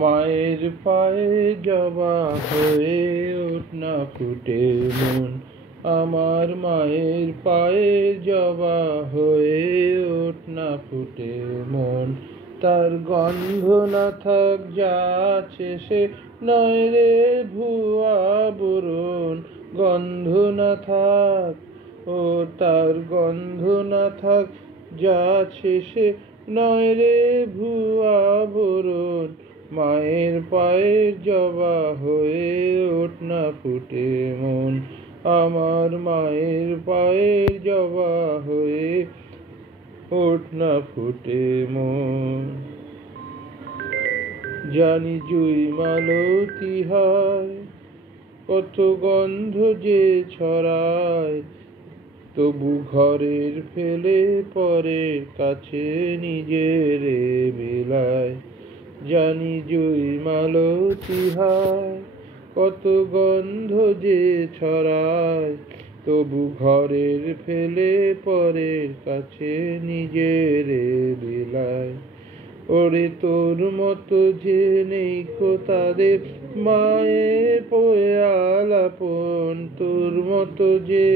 মায়ের পায়ে জবা হয়ে ওঠ না ফুটে মন, আমার মায়ের পায়ে জবা হয়ে ওঠ না ফুটে মন। তার গন্ধ না থাক যা আছে সে নয় রে ভুয়া বরণ, গন্ধ না থাক ও তার গন্ধ না থাক যা আছে সে নয় রে ভুয়া বরণ। মায়ের পায়ের জবা হয়ে ওঠ না ফুটে মন, আমার মায়ের পায়ের জবা হয়ে ওঠ না ফুটে মন। জানি জুই মালতী হয়, কত গন্ধ যে ছড়ায়, তবু ঘরের ফেলে পরের কাছে নিজেরে বিলায়। জানি জুই মালতী হয়, কত গন্ধ যে ছড়ায়, তবু ঘরের ফেলে পরের কাছে নিজেরে বিলায়। ওরে তোর মতো যে নেই কো তাদের মায়ে পোয়াল আপন, তোর মতো যে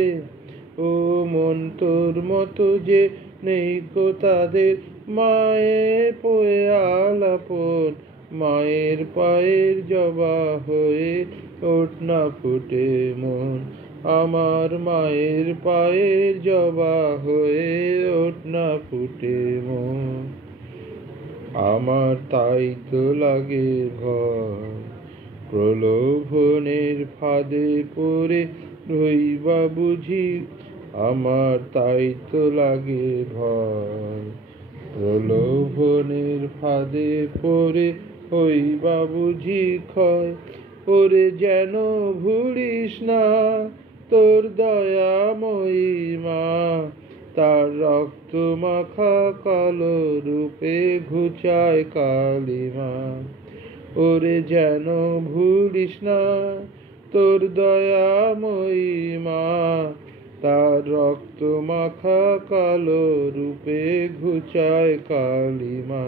ও মন তোর মতো যে নেই কো তাদের মায়ে পোয়াল আপন। মায়ের পায়ের জবা হয়ে ওঠ না ফুটে মন, আমার মায়ের পায়ের জবা হয়ে ওঠ না ফুটে মন। আমার তাই তো লাগে ভয়, প্রলোভনের ফাঁদে পড়ে রইবা বুঝি, আমার তাই তো লাগে ভয়, প্রলোভনের ফাঁদে পড়ে হইবা বুঝি ক্ষয়। ওরে যেন ভুলিস না তোর দয়াময়ী মা, তার রক্ত মাখা কালো রূপে ঘুচায় কালিমা। ওরে যেন ভুলিস না তোর দয়াময়ী মা, তার রক্ত মাখা কালো রূপে ঘুচায় কালিমা।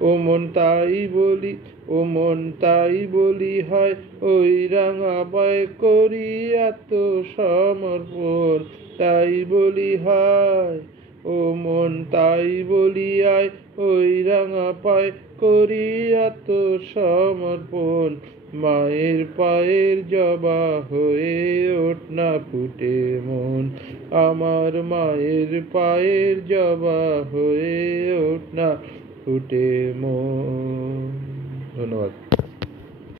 ও মন তাই বলি, ও মন তাই বলি হয় ওই রাঙা পায়ে করি আত্মসমর্পণ, তাই বলি হায় ও মন তাই বলি আয় ওই রাঙা পায়ে করি আত্মসমর্পণ। মায়ের পায়ের জবা হয়ে ওঠ না ফুটে মন, আমার মায়ের পায়ের জবা হয়ে ওঠ না ফুটে মন।